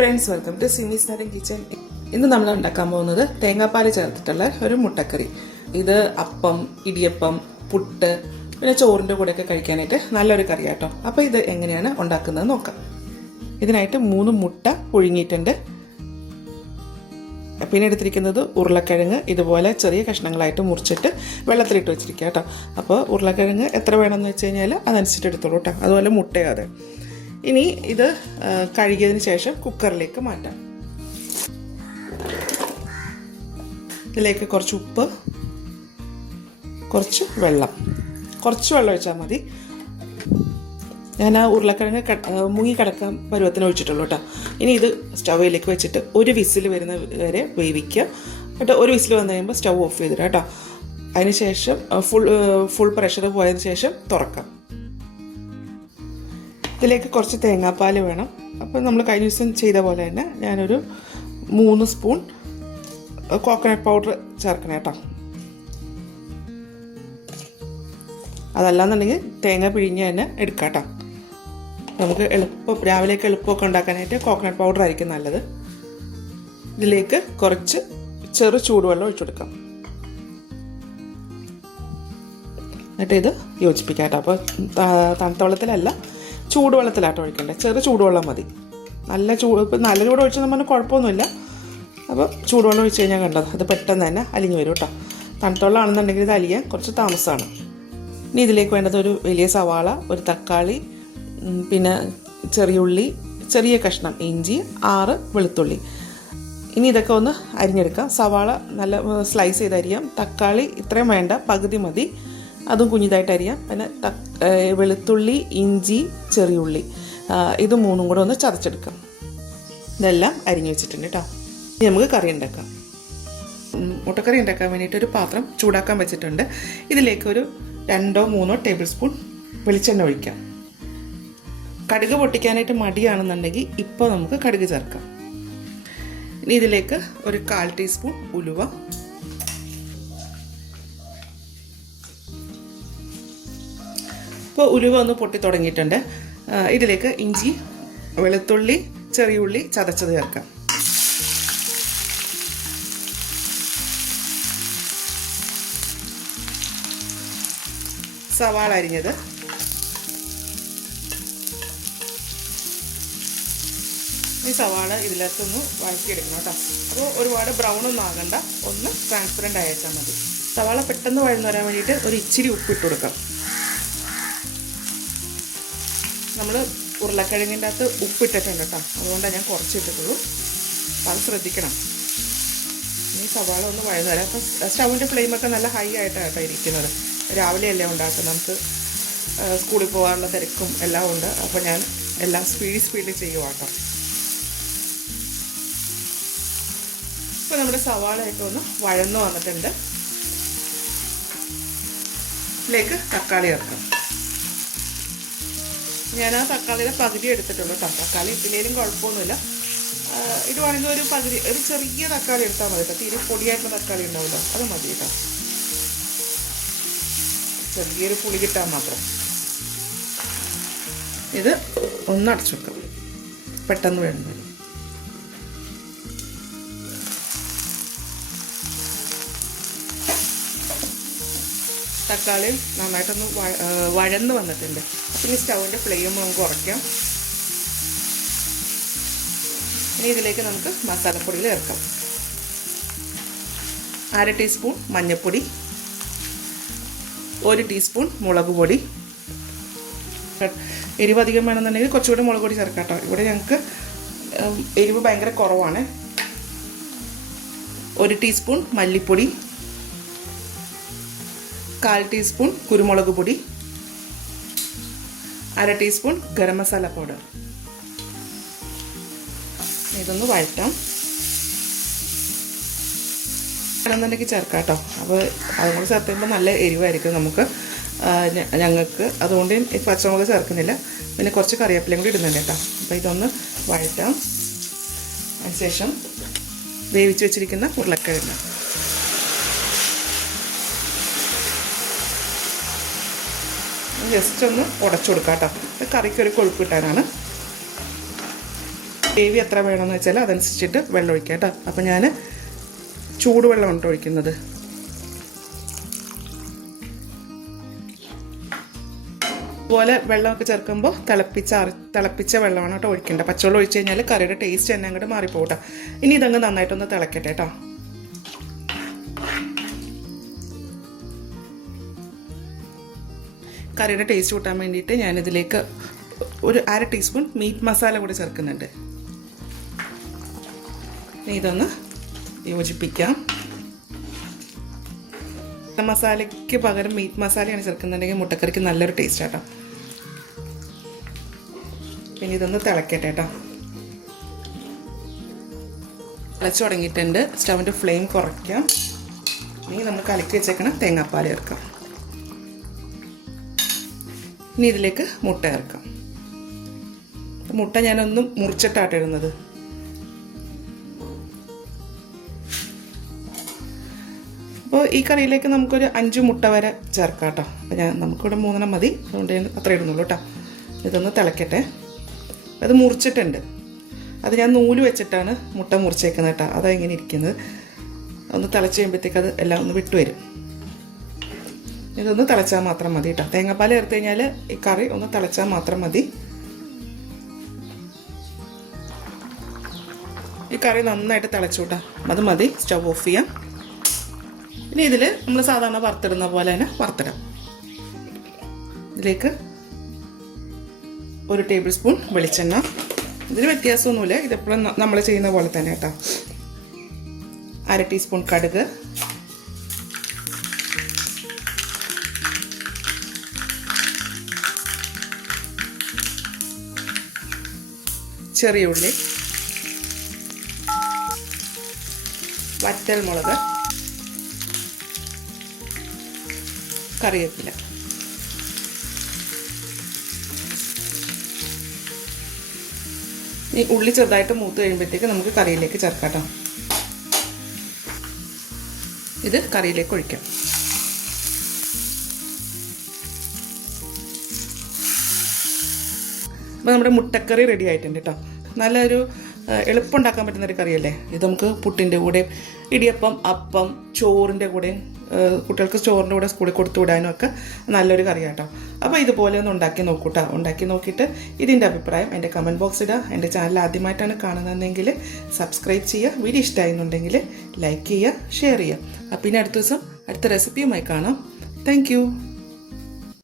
Friends, welcome to സിമീസ് നാടൻ kitchen. ഇന്ന് നമ്മൾ ഉണ്ടാക്കാൻ പോകുന്നത് തേങ്ങാപ്പാൽ ചേർത്തിട്ടുള്ള ഒരു മുട്ടക്കറി. ഇത് അപ്പം, ഇടിയപ്പം, പുട്ട്, പിന്നെ ചോറിൻ്റെ കൂടെയൊക്കെ കഴിക്കാനായിട്ട് നല്ലൊരു കറി കേട്ടോ. അപ്പോൾ ഇത് എങ്ങനെയാണ് ഉണ്ടാക്കുന്നത് നോക്കാം. ഇതിനായിട്ട് 3 മുട്ട പുഴുങ്ങിയിട്ടുണ്ട്. പിന്നെ എടുത്തിരിക്കുന്നത് ഉരുളക്കിഴങ്ങ് ഇതുപോലെ ചെറിയ കഷ്ണങ്ങളായിട്ട് മുറിച്ചിട്ട് വെള്ളത്തിലിട്ട് വെച്ചിരിക്കുക കേട്ടോ. അപ്പോൾ ഉരുളക്കിഴങ്ങ് എത്ര വേണമെന്ന് വെച്ച് കഴിഞ്ഞാൽ അതനുസരിച്ച് എടുത്തോളൂ കേട്ടോ. അതുപോലെ മുട്ടയാതെ. ഇനി ഇത് കഴുകിയതിന് ശേഷം കുക്കറിലേക്ക് മാറ്റാം. ഇതിലേക്ക് കുറച്ച് ഉപ്പ്, കുറച്ച് വെള്ളം ഒഴിച്ചാൽ മതി. ഞാൻ ആ ഉരുളക്കിഴങ്ങ് മുങ്ങി കിടക്കാൻ പരുവത്തിന് ഒഴിച്ചിട്ടുള്ളൂ കേട്ടോ. ഇനി ഇത് സ്റ്റൗവിലേക്ക് വെച്ചിട്ട് ഒരു വിസിൽ വരുന്ന വരെ വേവിക്കുക. എന്നിട്ട് ഒരു വിസിൽ വന്നു കഴിയുമ്പോൾ സ്റ്റൗ ഓഫ് ചെയ്തിടാം കേട്ടോ. അതിന് ശേഷം ഫുൾ പ്രഷർ പോയതിന് ശേഷം തുറക്കാം. ഇതിലേക്ക് കുറച്ച് തേങ്ങാപ്പാൽ വേണം. അപ്പോൾ നമ്മൾ കഴിഞ്ഞ ദിവസം ചെയ്ത പോലെ തന്നെ ഞാനൊരു 3 സ്പൂൺ കോക്കനട്ട് പൗഡർ ചേർക്കണം കേട്ടോ. അതല്ലാന്നുണ്ടെങ്കിൽ തേങ്ങ പിഴിഞ്ഞ് തന്നെ എടുക്കാം കേട്ടോ. നമുക്ക് രാവിലേക്ക് എളുപ്പമൊക്കെ ഉണ്ടാക്കാനായിട്ട് കോക്കനട്ട് പൗഡർ ആയിരിക്കും നല്ലത്. ഇതിലേക്ക് കുറച്ച് ചെറു ചൂടുവെള്ളം ഒഴിച്ചു കൊടുക്കാം. എന്നിട്ട് ഇത് യോജിപ്പിക്കാം കേട്ടോ. അപ്പോൾ തണുത്ത വെള്ളത്തിലല്ല, ചൂടുവെള്ളത്തിലാട്ടോ ഒഴിക്കണ്ടേ. ചെറു ചൂടുവെള്ളം മതി. നല്ല ചൂട് ഒഴിച്ചാൽ നമ്മൾ കുഴപ്പമൊന്നുമില്ല. അപ്പോൾ ചൂടുവെള്ളം ഒഴിച്ച് കഴിഞ്ഞാൽ കണ്ടത് അത് പെട്ടെന്ന് തന്നെ അലിഞ്ഞു വരും കേട്ടോ. തണുത്ത വെള്ളമാണെന്നുണ്ടെങ്കിൽ ഇത് അലിയാൻ കുറച്ച് താമസമാണ്. ഇനി ഇതിലേക്ക് വേണ്ടത് ഒരു വലിയ സവാള, ഒരു തക്കാളി, പിന്നെ ചെറിയുള്ളി, ചെറിയ കഷ്ണം ഇഞ്ചി, 6 വെളുത്തുള്ളി. ഇനി ഇതൊക്കെ ഒന്ന് അരിഞ്ഞെടുക്കാം. സവാള നല്ല സ്ലൈസ് ചെയ്ത് അരിയാം. തക്കാളി ഇത്രയും വേണ്ട, പകുതി മതി, അതും കുഞ്ഞിതായിട്ട് അരിയാം. പിന്നെ വെളുത്തുള്ളി, ഇഞ്ചി, ചെറിയുള്ളി, ഇത് 3 കൂടെ ഒന്ന് ചതച്ചെടുക്കാം. ഇതെല്ലാം അരിഞ്ഞു വെച്ചിട്ടുണ്ട് കേട്ടോ. ഇനി നമുക്ക് കറി ഉണ്ടാക്കാം. മുട്ടക്കറി ഉണ്ടാക്കാൻ വേണ്ടിയിട്ട് ഒരു പാത്രം ചൂടാക്കാൻ വെച്ചിട്ടുണ്ട്. ഇതിലേക്ക് ഒരു 2-3 ടേബിൾ സ്പൂൺ വെളിച്ചെണ്ണ ഒഴിക്കാം. കടുക് പൊട്ടിക്കാനായിട്ട് മടിയാണെന്നുണ്ടെങ്കിൽ ഇപ്പോൾ നമുക്ക് കടുക് ചേർക്കാം. ഇനി ഇതിലേക്ക് ഒരു 1/4 ടീസ്പൂൺ ഉലുവ, ഇപ്പോൾ ഉലുവ ഒന്ന് പൊട്ടി തുടങ്ങിയിട്ടുണ്ട്. ഇതിലേക്ക് ഇഞ്ചി, വെളുത്തുള്ളി, ചെറിയുള്ളി ചതച്ചത് ചേർക്കാം. സവാള അരിഞ്ഞത്, ഈ സവാള ഇതിനകത്തൊന്ന് വഴറ്റിയെടുക്കണം കേട്ടോ. അപ്പോൾ ഒരുപാട് ബ്രൗൺ ഒന്നും ആകണ്ട, ഒന്ന് ട്രാൻസ്പെറൻ്റ് അയച്ചാൽ മതി. സവാള പെട്ടെന്ന് വഴന്നു വരാൻ വേണ്ടിയിട്ട് ഒരു ഇച്ചിരി ഉപ്പിട്ട് കൊടുക്കാം. നമ്മൾ ഉരുളക്കിഴങ്ങിൻ്റെ അകത്ത് ഉപ്പിട്ടിട്ടുണ്ട് കേട്ടോ, അതുകൊണ്ടാണ് ഞാൻ കുറച്ച് ഇട്ടിട്ടുള്ളൂ. അപ്പോൾ അത് ശ്രദ്ധിക്കണം. ഈ സവാള ഒന്ന് വഴന്നു വരാം. അപ്പോൾ സ്റ്റൗവിൻ്റെ ഫ്ലെയിമൊക്കെ നല്ല ഹൈ ആയിട്ടാണ് കേട്ടോ ഇരിക്കുന്നത്. രാവിലെയല്ലേ ഉണ്ടാക്കുന്നത്, നമുക്ക് സ്കൂളിൽ പോകാനുള്ള തിരക്കും എല്ലാം ഉണ്ട്. അപ്പോൾ ഞാൻ എല്ലാം സ്പീഡിൽ ചെയ്യുക കേട്ടോ. ഇപ്പോൾ നമ്മുടെ സവാളയൊക്കെ ഒന്ന് വഴന്നു വന്നിട്ടുണ്ട്. ഇതിലേക്ക് തക്കാളി ചേർക്കാം. ഞാൻ ആ തക്കാളിയുടെ പകുതി എടുത്തിട്ടുള്ളൂ കേട്ടോ. തക്കാളി ഇട്ടില്ലേലും കുഴപ്പമൊന്നുമില്ല. ഇത് വേണമെങ്കിൽ ഒരു ചെറിയ തക്കാളി എടുത്താൽ മതി കേട്ടോ. തീരെ പൊടിയായിട്ടുള്ള തക്കാളി ഉണ്ടാവില്ല, അത് മതി കേട്ടോ. ചെറിയൊരു പുളി കിട്ടാൻ മാത്രം. ഇത് ഒന്ന് അടച്ചു വെക്കാം, പെട്ടെന്ന് വേണം. തക്കാളി നന്നായിട്ടൊന്ന് വഴന്ന് വന്നിട്ടുണ്ട്. അപ്പം ഈ സ്റ്റൗവിൻ്റെ ഫ്ലെയിം നമുക്ക് കുറയ്ക്കാം. ഇനി ഇതിലേക്ക് നമുക്ക് മസാലപ്പൊടിയിൽ ചേർക്കാം. 1/2 ടീസ്പൂൺ മഞ്ഞൾപ്പൊടി, 1 ടീസ്പൂൺ മുളക് പൊടി. എരിവ് അധികം വേണമെന്നുണ്ടെങ്കിൽ കുറച്ചുകൂടി മുളക് പൊടി ചേർക്കാം കേട്ടോ. ഇവിടെ ഞങ്ങൾക്ക് എരിവ് ഭയങ്കര കുറവാണ്. 1 ടീസ്പൂൺ മല്ലിപ്പൊടി, 1/4 ടീസ്പൂൺ കുരുമുളക് പൊടി, 1/2 ടീസ്പൂൺ ഗരം മസാല പൗഡർ. ഇതൊന്ന് വഴറ്റാം. വേണമെന്നുണ്ടെങ്കിൽ ചേർക്കാം കേട്ടോ. അപ്പോൾ അതും കൂടി ചേർത്ത് കഴിയുമ്പോൾ നല്ല എരിവായിരിക്കും ഞങ്ങൾക്ക്. അതുകൊണ്ട് പച്ചമുളക് ചേർക്കുന്നില്ല. പിന്നെ കുറച്ച് കറിവേപ്പിലയും കൂടി ഇടുന്നുണ്ട് കേട്ടോ. അപ്പോൾ ഇതൊന്ന് വഴറ്റാം. അതിനുശേഷം വേവിച്ച് വെച്ചിരിക്കുന്ന ഉരുളക്കിഴങ്ങ് ജസ്റ്റ് ഒന്ന് ഉടച്ചു കൊടുക്കാം കേട്ടോ. കറിക്കൊരു കൊഴുപ്പ് കിട്ടാനാണ്. ഗ്രേവി എത്ര വേണമെന്ന് വെച്ചാൽ അതനുസരിച്ചിട്ട് വെള്ളം ഒഴിക്കാം കേട്ടോ. അപ്പോൾ ഞാൻ ചൂടുവെള്ളമാണ് ഒഴിക്കുന്നത്. അതുപോലെ വെള്ളമൊക്കെ ചേർക്കുമ്പോൾ തിളപ്പിച്ച വെള്ളമാണ് കേട്ടോ ഒഴിക്കേണ്ടത്. പച്ചവെള്ളം ഒഴിച്ച് കഴിഞ്ഞാൽ കറിയുടെ ടേസ്റ്റ് തന്നെ അങ്ങോട്ട് മാറിപ്പോട്ടെ. ഇനി ഇതങ്ങ് നന്നായിട്ടൊന്ന് തിളക്കട്ടെ കേട്ടോ. കറിയുടെ ടേസ്റ്റ് കൂട്ടാൻ വേണ്ടിയിട്ട് ഞാനിതിലേക്ക് ഒരു 1/2 ടീസ്പൂൺ മീറ്റ് മസാല കൂടി ചേർക്കുന്നുണ്ട്. ഇതൊന്ന് യോജിപ്പിക്കാം. മസാലയ്ക്ക് പകരം മീറ്റ് മസാലയാണ് ചേർക്കുന്നുണ്ടെങ്കിൽ മുട്ടക്കറിക്ക് നല്ലൊരു ടേസ്റ്റ് ആട്ടോ. പിന്നെ ഇതൊന്ന് തിളക്കട്ടെ കേട്ടോ. തിളച്ച് തുടങ്ങിയിട്ടുണ്ട്. സ്റ്റവിൻ്റെ ഫ്ലെയിം കുറയ്ക്കാം. ഇനി നമ്മൾ കലക്കി വെച്ചേക്കണം തേങ്ങാപ്പാൽ ചേർക്കാം. ഇനി ഇതിലേക്ക് മുട്ട ചേർക്കാം. മുട്ട ഞാനൊന്നും മുറിച്ചിട്ടാണ് ഇടുന്നത്. അപ്പോൾ ഈ കറിയിലേക്ക് നമുക്കൊരു 5 മുട്ട വരെ ചേർക്കാം കേട്ടോ. അപ്പോൾ നമുക്കിവിടെ 3 മതി, അതുകൊണ്ട് ഞാൻ അത്ര ഇടുന്നുള്ളൂ കേട്ടോ. ഇതൊന്ന് തിളക്കട്ടെ. അത് മുറിച്ചിട്ടുണ്ട്. അത് ഞാൻ നൂല് വെച്ചിട്ടാണ് മുട്ട മുറിച്ചേക്കുന്നത് കേട്ടോ. അതാണ് ഇങ്ങനെ ഇരിക്കുന്നത്. ഒന്ന് തിളച്ച് കഴിയുമ്പോഴത്തേക്ക് അത് എല്ലാം ഒന്ന് വിട്ടു വരും. ഇതൊന്ന് തിളച്ചാൽ മാത്രം മതി കേട്ടോ. തേങ്ങാപ്പാൽ ചേർത്ത് കഴിഞ്ഞാൽ ഈ കറി ഒന്ന് തിളച്ചാൽ മാത്രം മതി. ഈ കറി നന്നായിട്ട് തിളച്ചു കേട്ടോ. അത് മതി. സ്റ്റവ് ഓഫ് ചെയ്യാം. ഇനി ഇതിൽ നമ്മൾ സാധാരണ വറുത്തിടുന്ന പോലെ തന്നെ വറുത്തിടാം. ഇതിലേക്ക് 1 ടേബിൾ സ്പൂൺ വെളിച്ചെണ്ണ. ഇതിന് വ്യത്യാസമൊന്നുമില്ല, ഇതെപ്പോഴും നമ്മൾ ചെയ്യുന്ന പോലെ തന്നെ കേട്ടോ. 1/2 ടീസ്പൂൺ കടുക്, ചെറിയ ഉള്ളി, വറ്റൽ മുളക്, കറിവേപ്പില. ഈ ഉള്ളി ചെറുതായിട്ട് മൂത്ത് കഴിയുമ്പോഴത്തേക്ക് നമുക്ക് കറിയിലേക്ക് ചേർക്കാം കേട്ടോ. ഇത് കറിയിലേക്ക് ഒഴിക്കാം. അപ്പോൾ നമ്മുടെ മുട്ടക്കറി റെഡി ആയിട്ടുണ്ട് കേട്ടോ. നല്ലൊരു എളുപ്പമുണ്ടാക്കാൻ പറ്റുന്നൊരു കറിയല്ലേ ഇത്. നമുക്ക് പുട്ടിൻ്റെ കൂടെ, ഇടിയപ്പം, അപ്പം, ചോറിൻ്റെ കൂടെയും, കുട്ടികൾക്ക് ചോറിൻ്റെ കൂടെ സ്കൂളിൽ കൊടുത്തു വിടാനും ഒക്കെ നല്ലൊരു കറിയാണ് കേട്ടോ. അപ്പോൾ ഇതുപോലെ ഒന്ന് ഉണ്ടാക്കി നോക്കൂട്ടോ. ഉണ്ടാക്കി നോക്കിയിട്ട് ഇതിൻ്റെ അഭിപ്രായം എൻ്റെ കമൻറ്റ് ബോക്സ് ഇടുക. എൻ്റെ ചാനൽ ആദ്യമായിട്ടാണ് കാണുന്നതെങ്കിൽ സബ്സ്ക്രൈബ് ചെയ്യുക. വീഡിയോ ഇഷ്ടമായിരുന്നുണ്ടെങ്കിൽ ലൈക്ക് ചെയ്യുക, ഷെയർ ചെയ്യുക. അപ്പോൾ ഇനി അടുത്ത ദിവസം അടുത്ത റെസിപ്പിയുമായി കാണാം. താങ്ക്